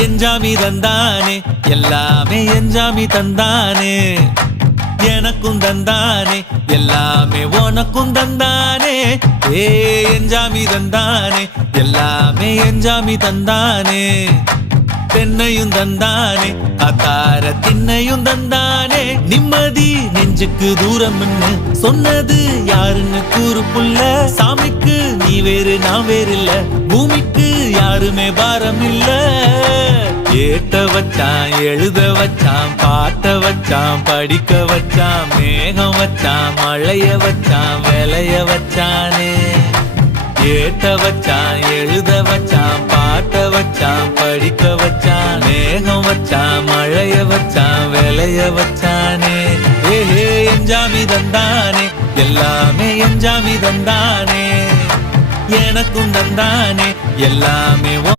எஞ்சாமி தந்தானே எல்லாமே எஞ்சாமி தந்தானே எனக்கும் தந்தானே எல்லாமே உனக்கும் தந்தானே ஏ எஞ்சாமி தந்தானே எல்லாமே எஞ்சாமி தந்தானே தென்னையும் தந்தானே அத்தார திண்ணையும் தந்தானே நிம்மதி நெஞ்சுக்கு தூரம்னு சொன்னது யாருன்னு கூறு புள்ள சாமிக்கு நீ வேறு நான் வேறு இல்ல பூமிக்கு யாருமே பாரம் இல்ல ஏட்ட வச்சான் எழுத வச்சான் பாட்ட வச்சான் படிக்க வச்சான் மேகம் வச்சான் மழைய வச்சான் விளைய வச்சானே ஏட்ட வச்சான் எழுத வச்சான் பாட்ட வச்சான் படிக்க வச்சான் மேகம் வச்சான் மழைய வச்சான் விளைய வச்சானே ஏஹே எஞ்சாமி தந்தானே எல்லாமே எஞ்சாமி தந்தானே எனக்கும் தந்தானே எல்லாமே